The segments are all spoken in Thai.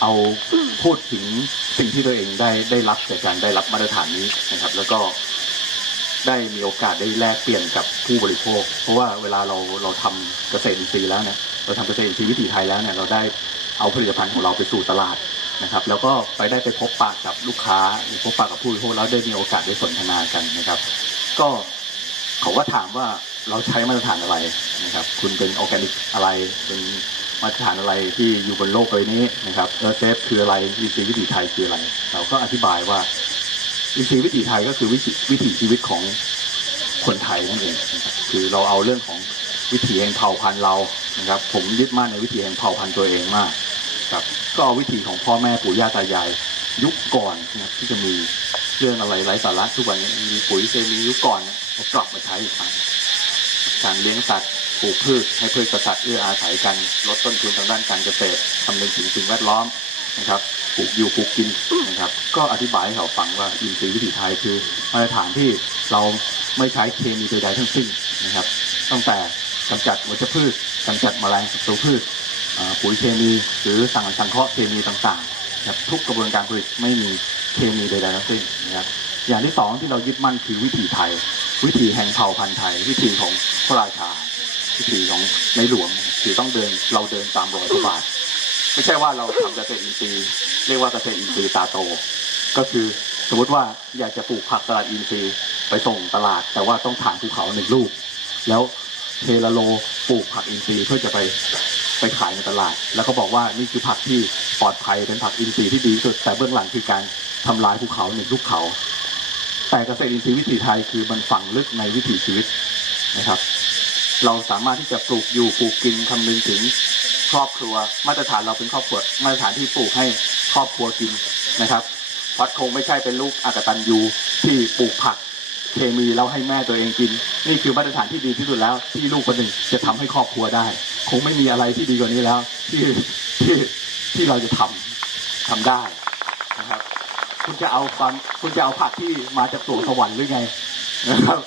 เอาพูดถึงสิ่งที่ตัวเองได้ได้รับจากการได้รับมาตรฐานนี้นะครับ แล้วก็ได้มีโอกาสได้แลกเปลี่ยนกับผู้บริโภค เพราะว่าเวลาเราเราทำเกษตรอินทรีย์แล้วเนี่ยเราทำเกษตรอินทรีย์วิถีไทยแล้วเนี่ยเราได้เอาผลิตภัณฑ์ของเราไปสู่ตลาดนะครับ แล้วก็ไปได้ไปพบปะกับลูกค้าพบปะกับผู้บริโภคแล้วได้มีโอกาสได้สนทนากันนะครับ ก็เขาก็ถามว่าเราใช้มาตรฐานอะไรนะครับ คุณเป็นออร์แกนิกอะไรเป็น มาตรฐานอะไรที่อยู่บนโลกใบนี้นะครับเออเซฟคืออะไรอินทรีย์วิถีไทยคืออะไร เราก็อธิบายว่าอินทรีย์วิถีไทยก็คือวิถีวิถีชีวิตของคนไทยนั่นเองค,คือเราเอาเรื่องของวิถีแห่งเผ่าพันธุ์เรานะครับ ผมยึดมั่นในวิถีแห่งเผ่าพันธุ์ตัวเองมากครับก็เอาวิถีของพ่อแม่ปู่ย่าตายายยุคก่อนนะครับที่จะมีเรื่องอะไรไร้สาระทุกวันนี้มีปุ๋ยเคมียุคก่อนนี่ยเรากลับมาใช้อีกครั้งการเลี้ยงสัตว์ ปลูกพืชให้พืชกับสัตว์เอื้ออาศัยกันลดต้นทุนทางด้านการเกษตรคำนึงถึงสิ่งแวดล้อมนะครับปลูกอยู่ปลูกกินนะครับก็อธิบายให้เขาฟังว่าอินทรีย์วิถีไทยคือมาตรฐานที่เราไม่ใช้เคมีใดๆทั้งสิ้นนะครับ ตั้งแต่กำจัดวัชพืชกำจัดแมลงศัตรูพืชปุ๋ยเคมี หรือสั่งสังเคราะห์เคมีต่างๆนะทุกกระบวนการผลิตไม่มีเคมีใดๆทั้งสิ้นนะครับอย่างที่สองที่เรายึดมั่นคือวิถีไทย วิถีแห่งเผ่าพันธุ์ไทย วิถีของพระราชา วิถีของในหลวงคือต้องเดินเราเดินตามรอยพระบาทไม่ใช่ว่าเราทำเกษตรอินทรีย์เรียกว่าเกษตรอินทรีย์ตาโต ก็คือสมมติว่าอยากจะปลูกผักสลัดอินทรีย์ไปส่งตลาด แต่ว่าต้องผ่านภูเขาหนึ่งลูก แล้วเทละโลปลูกผักอินทรีย์เพื่อจะไปไปขายในตลาด แล้วก็บอกว่านี่คือผักที่ปลอดภัยเป็นผักอินทรีย์ที่ดีที่สุด แต่เบื้องหลังคือการทำลายภูเขาหนึ่งลูกเขา แต่เกษตรอินทรีย์วิถีไทยคือมันฝังลึกในวิถีชีวิตนะครับ เราสามารถที่จะปลูกอยู่ปลูกกินคำนึงถึงครอบครัว มาตรฐานเราเป็นครอบครัวมาตรฐานที่ปลูกให้ครอบครัวกินนะครับวัดคงไม่ใช่เป็นลูกอากตันยูที่ปลูกผักเคมีแล้วให้แม่ตัวเองกิน นี่คือมาตรฐานที่ดีที่สุดแล้ว ที่ลูกคนหนึ่งจะทำให้ครอบครัวได้ คงไม่มีอะไรที่ดีกว่านี้แล้ว ที่ที่ที่เราจะทำทำได้นะครับ คุณจะเอาความคุณจะเอาผักที่มาจากสวงสวรรค์หรือไงนะครับ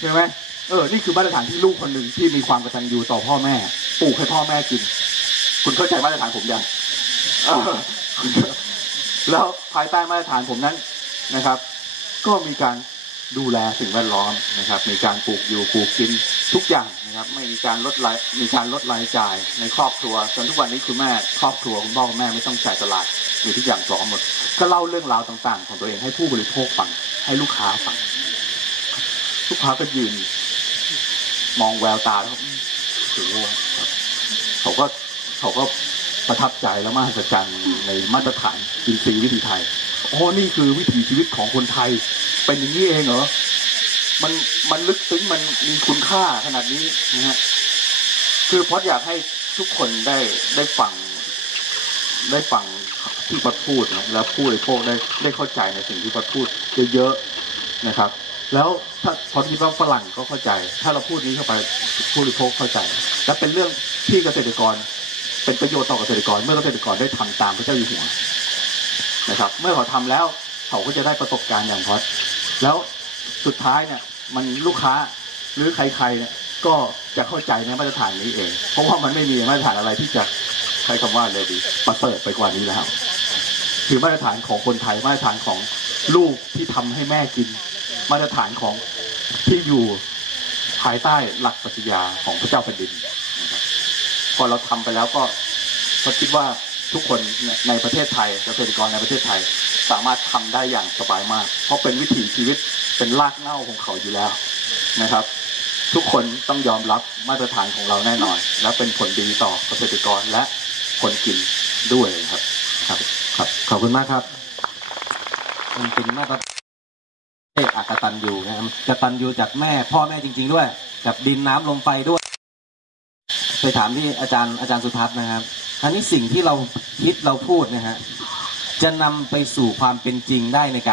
ใช่ไหม เออ นี่คือมาตรฐานที่ลูกคนหนึ่งที่มีความกตัญญูต่อพ่อแม่ ปลูกให้พ่อแม่กิน คุณเข้าใจมาตรฐานผมยังเออคุณแล้วภายใต้มาตรฐานผมนั้นนะครับ ก็มีการดูแลสิ่งแวดล้อมนะครับ มีการปลูกอยู่ปลูกกินทุกอย่างนะครับ ไม่มีการลดรายมีการลดรายจ่ายในครอบครัวจนทุกวันนี้คุณแม่ครอบครัวคุณพ่อคุณแม่ไม่ต้องจ่ายตลาดมีทุกอย่างพร้อมหมด ก็เล่าเรื่องราวต่าง ๆ ของตัวเองให้ผู้บริโภคฟังให้ลูกค้าฟังลูกค้าก็ยืน มองแววตาแล้วก็อือ้โหครับเขาก็เขาก็ประทับใจและมหัศจรรย์ในมาตรฐานอินทรีย์วิถีไทยอ๋อนี่คือวิถีชีวิตของคนไทย เป็นอย่างนี้เองเหรอมันมันลึกซึ้งมันมีคุณค่าขนาดนี้นะฮะคือพอดอยากให้ทุกคนได้ได้ฟัง ได้ฟังที่พอดพูดนะแล้วผู้บริโภคได้ได้เข้าใจในสิ่งที่พอดพูดเยอะๆนะครับ แล้วถ้าพอดคิดว่าฝรั่งก็เข้าใจ ถ้าเราพูดนี้เข้าไปผู้บริโภคเข้าใจ และเป็นเรื่องที่เกษตรกร เป็นประโยชน์ต่อเกษตรกร เมื่อเกษตรกรได้ทำตามพระเจ้าอยู่หัวนะครับ เมื่อเขาทำแล้วเขาก็จะได้ประสบการณ์อย่างพอดแล้วสุดท้ายเนี่ยมันลูกค้าหรือใครๆเนี่ยก็จะเข้าใจในมาตรฐานนี้เอง เพราะว่ามันไม่มีมาตรฐานอะไรที่จะใช้คำว่าเลยดีประเสริฐไปกว่านี้แล้วคือมาตรฐานของคนไทยมาตรฐานของลูกที่ทำให้แม่กิน มาตรฐานของที่อยู่ภายใต้หลักปรัชญาของพระเจ้าแผ่นดินนะครับพอเราทำไปแล้วก็ก็คิดว่าทุกคนในประเทศไทยเกษตรกรในประเทศไทยสามารถทำได้อย่างสบายมาก เพราะเป็นวิถีชีวิตเป็นรากเหง้าของเขาอยู่แล้วนะครับ ทุกคนต้องยอมรับมาตรฐานของเราแน่นอน และเป็นผลดีต่อเกษตรกรและคนกินด้วยครับ ครับ ครับขอบคุณมากครับมันเป็นมาตร เอกอักตันยูนะครับกตันยูจากแม่พ่อแม่จริง ๆ ด้วยกับดินน้ำลมไฟด้วยไปถามที่อาจารย์อาจารย์สุทัศน์นะครับคราวนี้สิ่งที่เราคิดเราพูดนะฮะจะนำไปสู่ความเป็นจริงได้ในการ